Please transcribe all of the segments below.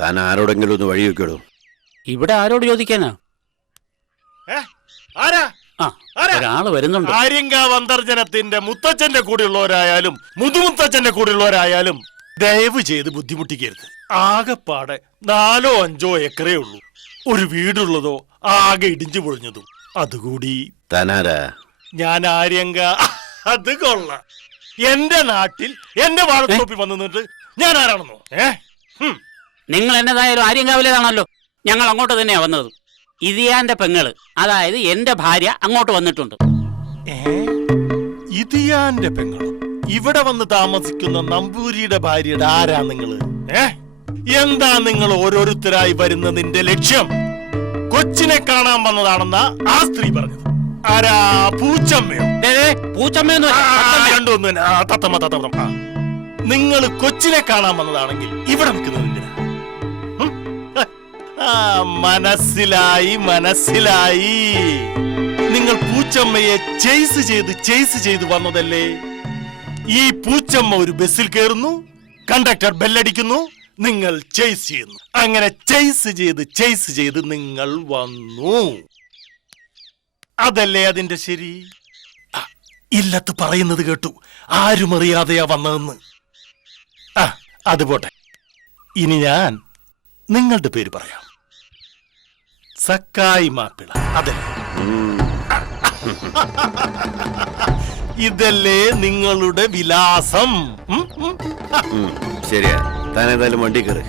താൻ ആരോടെങ്കിലും ഒന്ന് വഴി വെക്കടോ. ഇവിടെ ആരോട് ചോദിക്കാനാ? ഒരാള് വരുന്നുണ്ട്. ആര്യങ്കാവ് അന്തർജനത്തിന്റെ മുത്തച്ഛന്റെ കൂടെയുള്ളവരായാലും മുതുമുത്തച്ഛന്റെ കൂടെയുള്ളവരായാലും ദയവ് ചെയ്ത് ബുദ്ധിമുട്ടിക്കരുത്. ആകെപ്പാടെ 4-5 ഏക്കറേ ഉള്ളൂ. ഒരു വീടുള്ളതോ ആകെ ഇടിഞ്ഞു പൊളിഞ്ഞതും. അതുകൂടി താനാരാ? ഞാൻ ആര്യങ്ക. അത് കൊള്ളാം. എന്റെ നാട്ടിൽ എന്റെ വാഴത്തോപ്പിൽ വന്നു നിന്നിട്ട് ഞാൻ ആരാണെന്നോ? നിങ്ങൾ എന്നതായാലും ആര്യങ്കാവിലേതാണല്ലോ. ഞങ്ങൾ അങ്ങോട്ട് തന്നെയാ വന്നത്. ഇതിയാന്റെ പെങ്ങള്, അതായത് എന്റെ ഭാര്യ അങ്ങോട്ട് വന്നിട്ടുണ്ട്. ഇതിയാന്റെ പെങ്ങള് ഇവിടെ വന്ന് താമസിക്കുന്ന നമ്പൂരിയുടെ ഭാര്യയുടെ ആരാ നിങ്ങള്? എന്താ നിങ്ങൾ ഓരോരുത്തരായി വരുന്നതിന്റെ ലക്ഷ്യം? കൊച്ചിനെ കാണാൻ വന്നതാണെന്നാ ആ സ്ത്രീ പറഞ്ഞത്. ആരാ? പൂച്ചമ്മയോ? പൂച്ചമ്മയൊന്നും തത്തമ്മ. നിങ്ങൾ കൊച്ചിനെ കാണാൻ വന്നതാണെങ്കിൽ ഇവിടെ നിൽക്കുന്നത് എന്തിനാ? മനസ്സിലായി. നിങ്ങൾ പൂച്ചമ്മയെ ചേസ് ചെയ്ത് വന്നതല്ലേ? ഈ പൂച്ചമ്മ ഒരു ബസ്സിൽ കയറുന്നു, കണ്ടക്ടർ ബെല്ലടിക്കുന്നു, നിങ്ങൾ ചേസ് ചെയ്യുന്നു. അങ്ങനെ ചേസ് ചെയ്ത് നിങ്ങൾ വന്നു. അതല്ലേ അതിന്റെ ശരി? ഇല്ലത്ത് പറയുന്നത് കേട്ടു, ആരും അറിയാതെയാ വന്നതെന്ന്. അത് പോട്ടെ. ഇനി ഞാൻ നിങ്ങളുടെ പേര് പറയാം. സക്കായി മാപ്പിള. അതല്ലേ? ഇതല്ലേ നിങ്ങളുടെ വിലാസം? ശരിയാ. താനേതായാലും വണ്ടി കയറി.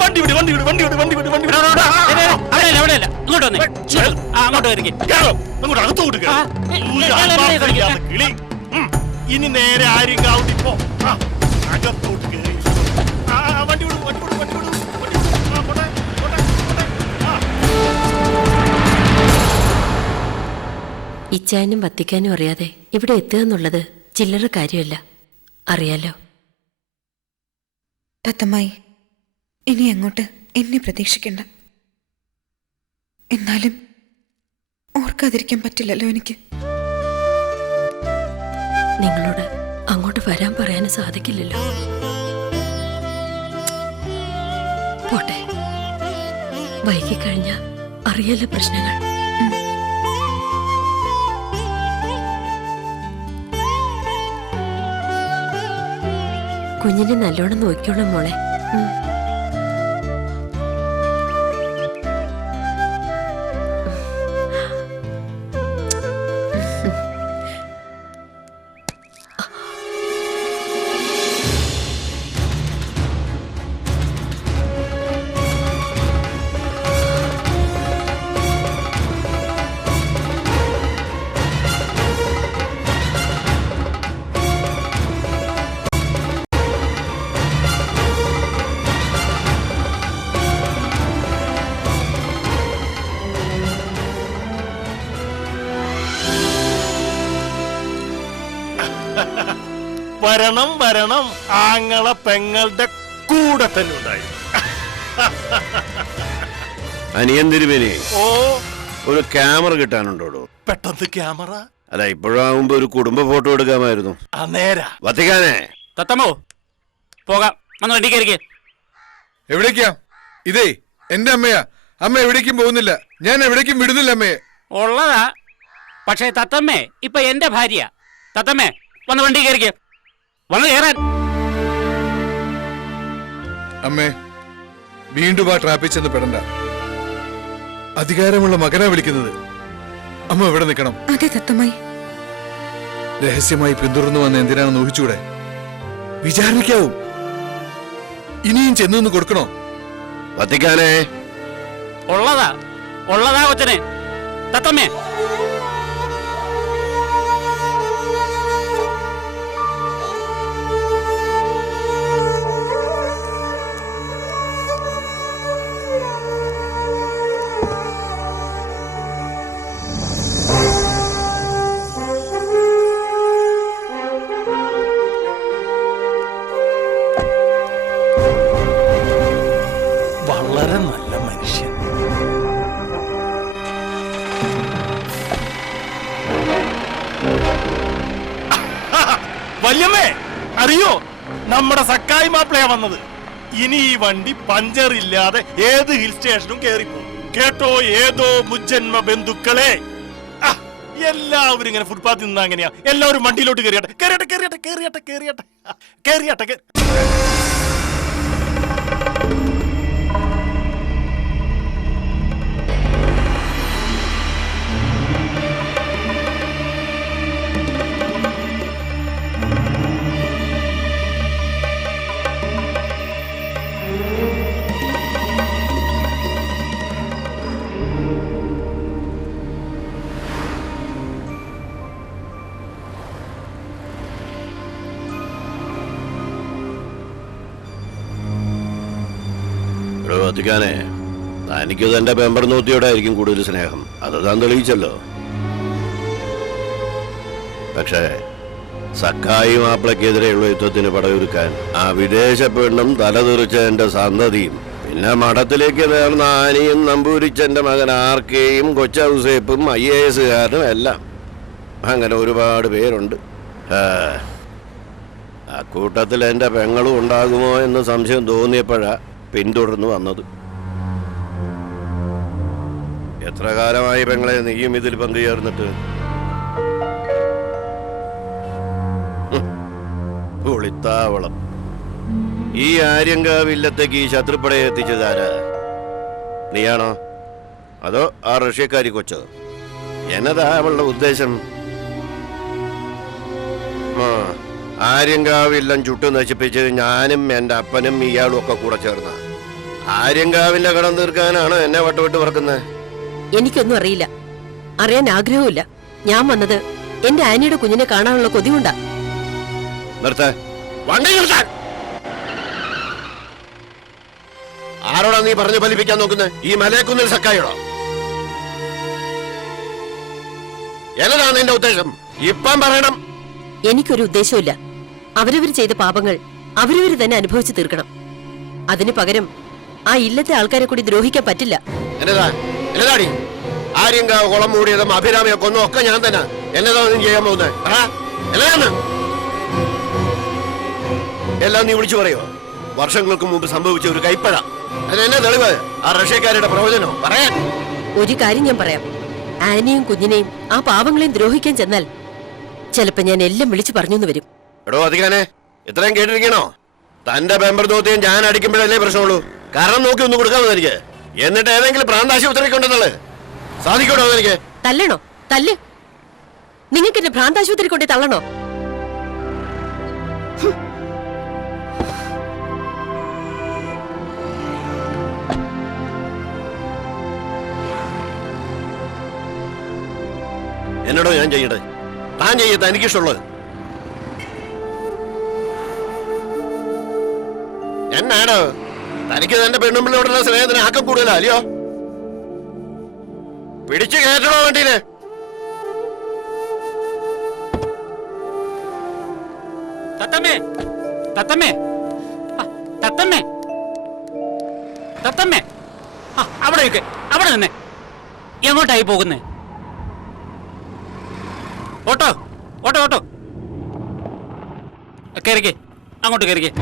വണ്ടി വിട്. ഇനി നേരെ ആര്യങ്കാവ് പോ. അകത്തോട്ട് കയറി. വണ്ടി വിടും. ഇച്ചാനും വത്തിക്കാനും അറിയാതെ ഇവിടെ എത്തുക എന്നുള്ളത് ചില്ലറ കാര്യമല്ല, അറിയാലോ. തത്തമ്മായി, ഇനി അങ്ങോട്ട് എന്നെ പ്രതീക്ഷിക്കണ്ട. എന്നാലും ഓർക്കാതിരിക്കാൻ പറ്റില്ലല്ലോ എനിക്ക്. നിങ്ങളോട് അങ്ങോട്ട് വരാൻ പറയാനും സാധിക്കില്ലല്ലോ. പോട്ടെ, വൈകിക്കഴിഞ്ഞ അറിയാലോ പ്രശ്നങ്ങൾ. കുഞ്ഞിനെ നല്ലോണം നോക്കിക്കോളാം മോളെ. വരണം. ആങ്ങളെ പെങ്ങളുടെ കൂടെ തന്നെ ഉണ്ടായി. അനിയൻ തിരുമേനി, ഓ, ഒരു ക്യാമറ കിട്ടാനുണ്ടോ? പെട്ടെന്ന് ക്യാമറ? അല്ല, ഇപ്പോഴാകുമ്പോ ഒരു കുടുംബ ഫോട്ടോ എടുക്കാമായിരുന്നു. നേരാ. വത്തിക്കാനേ. തത്തമ്മോ, പോകാം. വന്ന് വണ്ടി കയറിക്കേ. എവിടേക്കാ? ഇതേ എന്റെ അമ്മയാ. അമ്മ എവിടേക്കും പോകുന്നില്ല. ഞാൻ എവിടേക്കും വിടുന്നില്ല അമ്മയെ. ഉള്ളതാ. പക്ഷേ തത്തമ്മേ ഇപ്പൊ എന്റെ ഭാര്യ. തത്തമ്മേ, വന്ന് വണ്ടി കയറിക്കേ. വന്ന് കയറാൻ. അമ്മേ, വീണ്ടും ആ ട്രാപ്പിൽ ചെന്ന് പെടണ്ട. അധികാരമുള്ള മകനാ വിളിക്കുന്നത്. അമ്മ ഇവിടെ നിൽക്കണം. അതെ തത്തമ്മായി. രഹസ്യമായി പിന്തുടർന്നു വന്ന എന്തിനാണെന്ന് ഊഹിച്ചൂടെ? വിചാരിക്കാവും. ഇനിയും ചെന്നു കൊടുക്കണോ? വത്തിക്കാനേ. ഉള്ളതാ കൊച്ചനെ. തത്തമ്മേ, വളരെ നല്ല മനുഷ്യൻ. വല്യമ്മേ, അറിയോ, നമ്മുടെ സക്കായി മാപ്പിളയാ വന്നത്. ഇനി ഈ വണ്ടി പഞ്ചർ ഇല്ലാതെ ഏത് ഹിൽ സ്റ്റേഷനും കേറിപ്പോ. കേട്ടോ ഏതോ മുജ്ജന്മ ബന്ധുക്കളെ. എല്ലാവരും ഇങ്ങനെ ഫുട്പാത്തിൽ നിന്നാ എങ്ങനെയാ? എല്ലാവരും വണ്ടിയിലോട്ട് കയറിയട്ടെ, കയറിയട്ടെ, കയറിയട്ടെ, കയറിയട്ടെ, കയറിയട്ടെ, കയറിയട്ടെ. വത്തിക്കാനെ, തനിക്കത് എന്റെ പെമ്പർ നോത്തിയോടായിരിക്കും കൂടുതൽ സ്നേഹം. അത് താൻ തെളിയിച്ചല്ലോ. പക്ഷേ സക്കായി മാപ്പിളക്കെതിരെയുള്ള യുദ്ധത്തിന് പടയൊരുക്കാൻ ആ വിദേശ പെണ്ണും തലതെറിച്ച എന്റെ സന്തതിയും പിന്നെ മഠത്തിലേക്ക് നേർന്ന ആനയും നമ്പൂരിച്ചന്റെ മകൻ ആർക്കെയും കൊച്ചൗസേപ്പും IAS-കാരനും എല്ലാം അങ്ങനെ ഒരുപാട് പേരുണ്ട്. അക്കൂട്ടത്തിൽ എന്റെ പെങ്ങളും ഉണ്ടാകുമോ എന്ന് സംശയം തോന്നിയപ്പോഴാ പിന്തുടർന്നു വന്നത്. എത്ര കാലമായി പെങ്ങളെ നീയും ഇതിൽ പങ്കുചേർന്നിട്ട്? പുളിത്താവളം. ഈ ആര്യങ്കാവില്ലത്തേക്ക് ഈ ശത്രുപ്പടയെ എത്തിച്ചതാരാ? നീയാണോ അതോ ആ റഷ്യക്കാരി കൊച്ചോ? എന്നതാ അവളുടെ ഉദ്ദേശം? ആര്യങ്കാവില്ലം ചുട്ടു നശിപ്പിച്ച് ഞാനും എൻ്റെ അപ്പനും ഇയാളും ഒക്കെ കൂടെ ചേർന്ന ആര്യങ്കാവിന്റെ കടം തീർക്കാനാണ് എന്നെ വട്ടുവിട്ട് പറക്കുന്നത്. എനിക്കൊന്നും അറിയില്ല, അറിയാൻ ആഗ്രഹവുമില്ല. ഞാൻ വന്നത് എന്റെ ആനിയുടെ കുഞ്ഞിനെ കാണാനുള്ള കൊതി കൊണ്ടാ. വണ്ടി നിർത്താൻ! ആരോടാ നീ പറഞ്ഞു ഫലിപ്പിക്കാൻ നോക്കുന്നത്? ഈ മലയക്കുന്നിൽ സക്കായോടോ? എന്നതാ നിന്റെ ഉദ്ദേശം? ഇപ്പം പറയണം. എനിക്കൊരു ഉദ്ദേശമില്ല. അവരവർ ചെയ്ത പാപങ്ങൾ അവരവർ തന്നെ അനുഭവിച്ചു തീർക്കണം. അതിനു പകരം ആ ഇല്ലത്തെ ആൾക്കാരെ കൂടി ദ്രോഹിക്കാൻ പറ്റില്ല. എന്നതാടി ആര്യങ്കാവ് കുളം മൂടിയതും അഭിരാമിയെ കൊന്നും ഒക്കെ ഞാൻ തന്നെ. എന്നതാ നീ ചെയ്യാൻ പോകുന്നത്? എല്ലാം നീ വിളിച്ചു പറയോ? വർഷങ്ങൾക്ക് മുമ്പ് സംഭവിച്ച ഒരു കൈപ്പഴ. അതെന്നെ തെളിവ്? ആ റഷ്യക്കാരുടെ പ്രവചനോ? പറയാൻ ഒരു കാര്യം ഞാൻ പറയാം. ആനിയും കുഞ്ഞിനെയും ആ പാവങ്ങളെയും ദ്രോഹിക്കാൻ ചെന്നാൽ ചിലപ്പോ ഞാൻ എല്ലാം വിളിച്ചു പറഞ്ഞു വരും. എടോ അധികാനെ, ഇത്രയും കേട്ടിരിക്കണോ? തന്റെ പെമ്പർ തോത്തിയും ഞാൻ അടിക്കുമ്പോഴല്ലേ പ്രശ്നമുള്ളൂ. കാരണം നോക്കി ഒന്ന് കൊടുക്കാമോ എനിക്ക്? എന്നിട്ട് ഏതെങ്കിലും ഭ്രാന്താശുപത്രി കൊണ്ടെന്നുള്ളത് സാധിക്കണോ എനിക്ക്? തല്ലണോ? തല്ല്. നിങ്ങൾക്ക് എന്നെ ഭ്രാന്താശുപത്രി കൊണ്ടേ തള്ളണോ? എന്നോടോ ഞാൻ ചെയ്യട്ടെ? താൻ ചെയ്യത്ത എനിക്കിഷ്ടമുള്ളത്. എന്നാടോ തനിക്ക് തന്റെ പെണ്ണുമ്പിളോടുള്ള സ്നേഹത്തിന് ആക്കം കൂടുതലാ അല്ലയോ? പിടിച്ചു കയറ്റണോ വണ്ടിയില്? തത്തമ്മേ, തത്തമ്മേ, തത്തമ്മേ, തത്തമ്മേ, അവിടെ നിൽക്ക്, അവിടെ നിന്നെ. എങ്ങോട്ടായി പോകുന്നേ? ഓട്ടോ, ഓട്ടോ, ഓട്ടോ, കയറിക്കേ, അങ്ങോട്ട് കയറിക്കേ.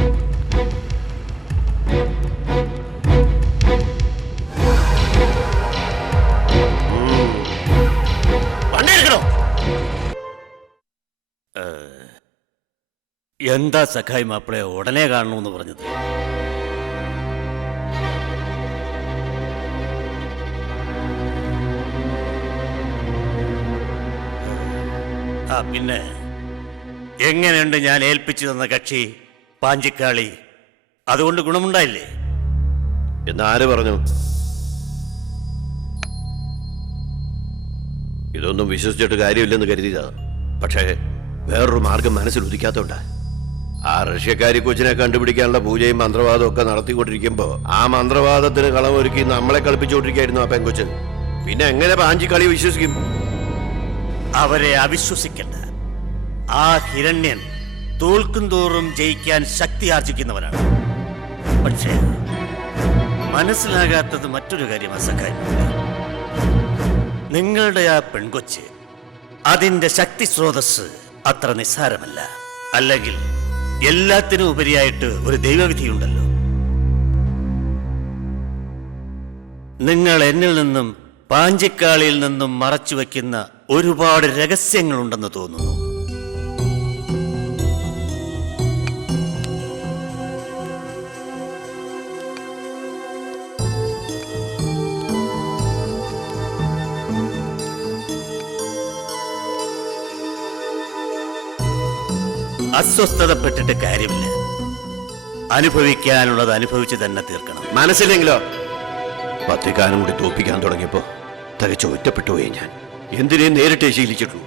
വണ്ടി എടുക്കണോ? എന്താ സഖായി മാപ്പിളയെ ഉടനെ കാണണമെന്ന് പറഞ്ഞത്? പിന്നെ എങ്ങനെയുണ്ട് ഞാൻ ഏൽപ്പിച്ചു തന്ന കക്ഷി പാഞ്ചിക്കാളി? അതുകൊണ്ട് ഗുണമുണ്ടായില്ലേ? എന്നാര് പറഞ്ഞു? ഇതൊന്നും വിശ്വസിച്ചിട്ട് കാര്യമില്ലെന്ന് കരുതിയതാ. പക്ഷേ വേറൊരു മാർഗം മനസ്സിൽ ഉദിക്കാത്തോണ്ടാ. ആ റഷ്യക്കാരി കൊച്ചിനെ കണ്ടുപിടിക്കാനുള്ള പൂജയും മന്ത്രവാദവും ഒക്കെ നടത്തിക്കൊണ്ടിരിക്കുമ്പോ ആ മന്ത്രവാദത്തിന് കളമൊരുക്കി നമ്മളെ കളിപ്പിച്ചുകൊണ്ടിരിക്കായിരുന്നു ആ പെങ്കൊച്ച്. പിന്നെ എങ്ങനെ പാഞ്ചിക്കളി വിശ്വസിക്കും? അവരെ അവിശ്വസിക്കണ്ട. ആ ഹിരണ്യൻ തോൽക്കും തോറും ജയിക്കാൻ ശക്തി ആർജിക്കുന്നവനാണ്. പക്ഷേ മനസ്സിലാകാത്തത് മറ്റൊരു കാര്യം സഖായി. നിങ്ങളുടെ ആ പെൺകൊച്ച്, അതിന്റെ ശക്തി സ്രോതസ് അത്ര നിസ്സാരമല്ല. അല്ലെങ്കിൽ എല്ലാത്തിനും ഉപരിയായിട്ട് ഒരു ദൈവവിധിയുണ്ടല്ലോ. നിങ്ങൾ എന്നിൽ നിന്നും പാഞ്ചിക്കാളിയിൽ നിന്നും മറച്ചു വയ്ക്കുന്ന ഒരുപാട് രഹസ്യങ്ങളുണ്ടെന്ന് തോന്നുന്നു. അസ്വസ്ഥതപ്പെട്ടിട്ട് കാര്യമില്ല. അനുഭവിക്കാനുള്ളത് അനുഭവിച്ച് തന്നെ തീർക്കണം. മനസ്സിലെങ്കിലോ വത്തിക്കാനും കൂടി തോപ്പിക്കാൻ തുടങ്ങിയപ്പോ തികച്ചു ഒറ്റപ്പെട്ടു പോയി ഞാൻ. എന്തിനേയും നേരിട്ടേ ശീലിച്ചിട്ടുള്ളൂ.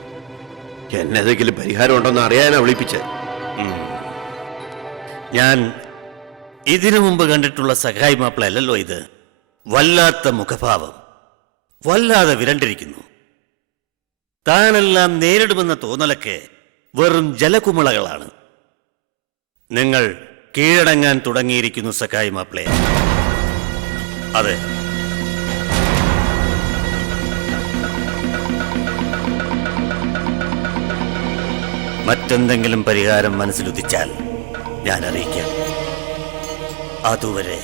എന്നതെങ്കിലും പരിഹാരം ഉണ്ടോന്ന് അറിയാനാ വിളിപ്പിച്ചത്. ഞാൻ ഇതിനു മുമ്പ് കണ്ടിട്ടുള്ള സഖായി മാപ്പിള അല്ലല്ലോ ഇത്. വല്ലാത്ത മുഖഭാവം, വല്ലാതെ വിരണ്ടിരിക്കുന്നു. താനെല്ലാം നേരിടുമെന്ന തോന്നലൊക്കെ വെറും ജലകുമിളകളാണ്. നിങ്ങൾ കീഴടങ്ങാൻ തുടങ്ങിയിരിക്കുന്നു സഖായി മാപ്പിളെ. അതെ, മറ്റെന്തെങ്കിലും പരിഹാരം മനസ്സിലുദിച്ചാൽ ഞാൻ അറിയിക്കാം. അതുവരെ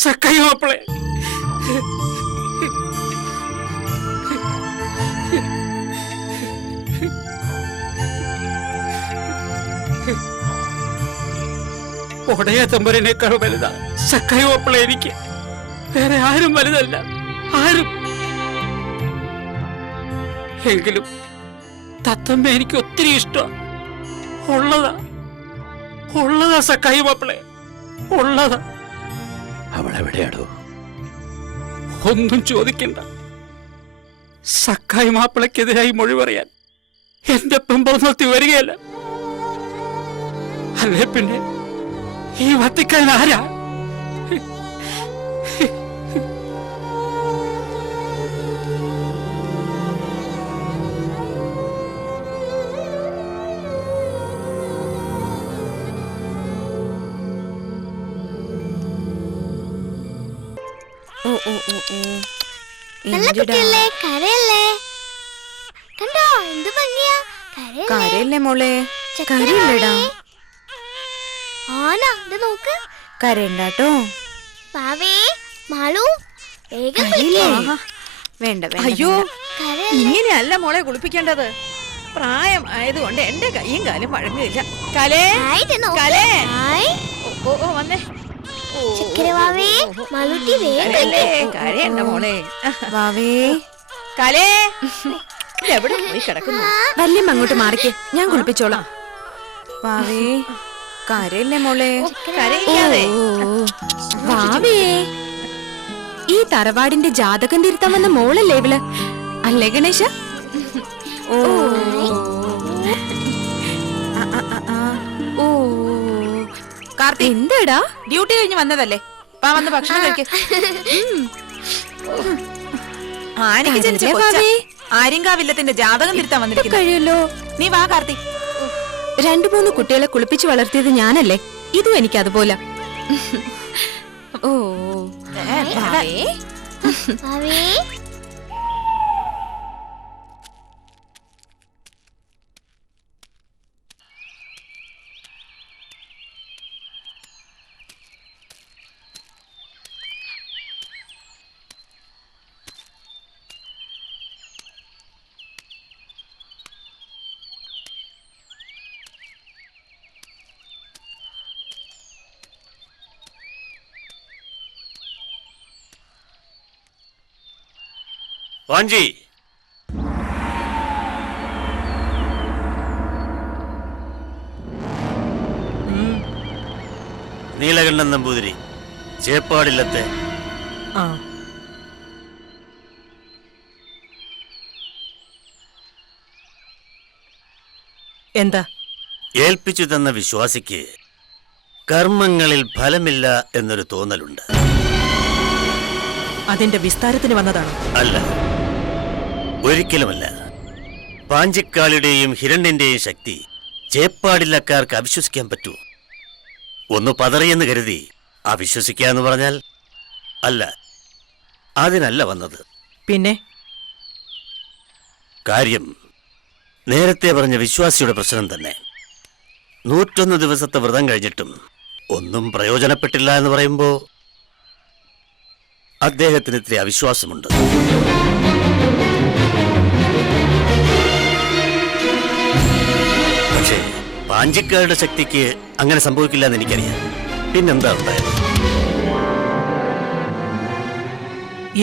സഖായി മാപ്പിളെ, ഒടയ തമ്പുരനേക്കാൾ വലുതാ സഖായി മാപ്പിളെ. എനിക്ക് വേറെ ആരും വലുതല്ല, ആരും. എങ്കിലും തത്തമ്മ എനിക്ക് ഒത്തിരി ഇഷ്ടം. ഉള്ളതാ സഖായി മാപ്പിളെ, ഉള്ളതാ. അവളെവിടെയാടോ? ഒന്നും ചോദിക്കണ്ട. സഖായി മാപ്പിളക്കെതിരായി മൊഴി പറയാൻ എന്റെ പെമ്പറത്തി വരികയല്ല. അല്ലേ പിന്നെ ഈ വത്തിക്കാൻ ആരാ? കരയല്ലേ മോളെ, കരയില്ലടാ. കരയണ്ടാട്ടോ. അയ്യോ, ഇങ്ങനെയല്ല മോളെ കുളിപ്പിക്കേണ്ടത്. പ്രായം ആയതുകൊണ്ട് എന്റെ കൈയും കാലും വഴങ്ങില്ല. കലേ കലേ ഓ വന്നേ. കരയണ്ട മോളെ. കലേ എവിടെ പോയി കിടക്കുന്നു? വല്യമ്മ അങ്ങോട്ട് മാറിക്കേ, ഞാൻ കുളിപ്പിച്ചോളാം. വാവേ കരയില്ലേ മോളെ? കരയില്ലാതെ. വാവേ ഈ തറവാടിന്റെ ജാതകം തിരുത്താൻ വന്ന മോളല്ലേ ഇവള്, അല്ലേ ഗണേശ? ഓ കാർത്തി, എന്താടാ ഡ്യൂട്ടി കഴിഞ്ഞ് വന്നതല്ലേ? വന്ന് ഭക്ഷണം കഴിക്ക. ആര്യങ്കാവില്ലത്തിന്റെ ജാതകം തിരുത്താൻ വന്നിരിക്കുന്നു. കഴിയല്ലോ, നീ വാ കാർത്തി. 2-3 കുട്ടികളെ കുളിപ്പിച്ച് വളർത്തിയത് ഞാനല്ലേ, ഇതും എനിക്ക് അതുപോലെ. ഓ വാഞ്ചി, നീലകണ്ഠൻ നമ്പൂതിരി, ചേപ്പാടില്ലത്തെ. എന്താ? ഏൽപ്പിച്ചു തന്ന വിശ്വാസിക്ക് കർമ്മങ്ങളിൽ ഫലമില്ല എന്നൊരു തോന്നലുണ്ട്. അതിന്റെ വിസ്താരത്തിന് വന്നതാണ്? അല്ല, ഒരിക്കലുമല്ല. പാഞ്ചിക്കാളിയുടെയും ഹിരണ്യന്റെയും ശക്തി ചേപ്പാടില്ലക്കാർക്ക് അവിശ്വസിക്കാൻ പറ്റൂ. ഒന്ന് പതറിയെന്ന് കരുതി അവിശ്വസിക്കാന്ന് പറഞ്ഞാൽ അല്ല, അതിനല്ല വന്നത്. പിന്നെ കാര്യം നേരത്തെ പറഞ്ഞ വിശ്വാസിയുടെ പ്രശ്നം തന്നെ. 101 ദിവസത്തെ വ്രതം കഴിഞ്ഞിട്ടും ഒന്നും പ്രയോജനപ്പെട്ടില്ല എന്ന് പറയുമ്പോ അദ്ദേഹത്തിന് ഇത്തിരി അവിശ്വാസമുണ്ട്. പക്ഷേ പാഞ്ചിക്കാരുടെ ശക്തിക്ക് അങ്ങനെ സംഭവിക്കില്ല എന്ന് എനിക്കറിയാം. പിന്നെന്താ ഉണ്ടായത്?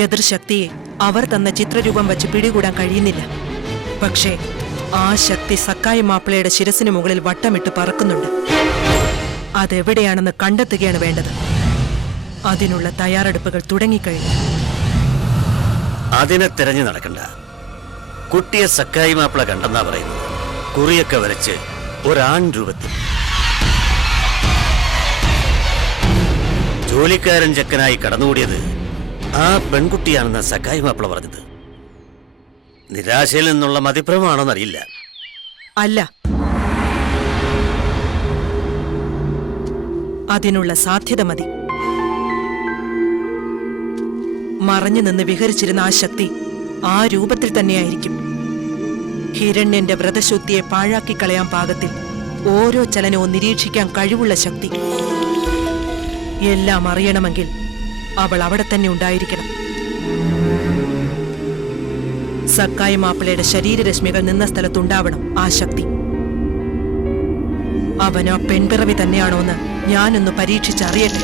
എതിർശക്തിയെ അവർ തന്ന ചിത്രരൂപം വെച്ച് പിടികൂടാൻ കഴിയുന്നില്ല. പക്ഷേ ആ ശക്തി സക്കായി മാപ്പിളയുടെ ശിരസിന് മുകളിൽ വട്ടമിട്ട് പറക്കുന്നുണ്ട്. അതെവിടെയാണെന്ന് കണ്ടെത്തുകയാണ് വേണ്ടത്. അതിനുള്ള തയ്യാറെടുപ്പുകൾ തുടങ്ങിക്കഴിഞ്ഞു. അതിനെ തെരഞ്ഞു നടക്കണ്ട. കുട്ടിയെ സക്കായി മാപ്പിള കണ്ടെന്നാ പറയുന്നത്. കുറിയൊക്കെ വരച്ച് ഒരാൺ രൂപത്തിൽ ജോലിക്കാരൻ ചെക്കനായി കടന്നുകൂടിയത് ആ പെൺകുട്ടിയാണെന്ന സക്കായി മാപ്പിള പറഞ്ഞത്. നിരാശയിൽ നിന്നുള്ള മതിഭ്രമമാണോന്നറിയില്ല. അല്ല, അതിനുള്ള സാധ്യത മതി. മറഞ്ഞു നിന്ന് വിഹരിച്ചിരുന്ന ആ ശക്തി ആ രൂപത്തിൽ തന്നെയായിരിക്കും. ഹിരണ്യന്റെ വ്രതശുദ്ധിയെ പാഴാക്കിക്കളയാൻ പാകത്തിൽ ഓരോ ചലനവും നിരീക്ഷിക്കാൻ കഴിവുള്ള ശക്തി. എല്ലാം അറിയണമെങ്കിൽ അവൾ അവിടെ തന്നെ ഉണ്ടായിരിക്കണം. സക്കായി മാപ്പിളയുടെ ശരീരരശ്മികൾ നിന്ന സ്ഥലത്തുണ്ടാവണം ആ ശക്തി. അവൻ ആ പെൺപിറവി തന്നെയാണോന്ന് ഞാനൊന്ന് പരീക്ഷിച്ചറിയട്ടെ.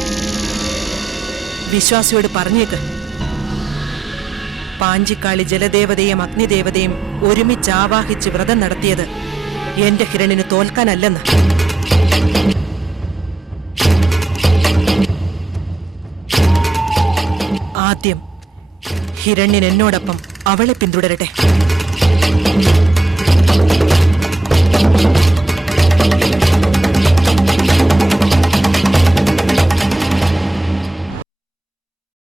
വിശ്വാസിയോട് പറഞ്ഞേക്ക്, പാഞ്ചിക്കാളി ജലദേവതയും അഗ്നിദേവതയും ഒരുമിച്ച് ആവാഹിച്ച് വ്രതം നടത്തിയത് എന്റെ ഹിരണിന് തോൽക്കാനല്ലെന്ന്. ആദ്യം ഹിരണ്യൻ എന്നോടൊപ്പം അവളെ പിന്തുടരട്ടെ.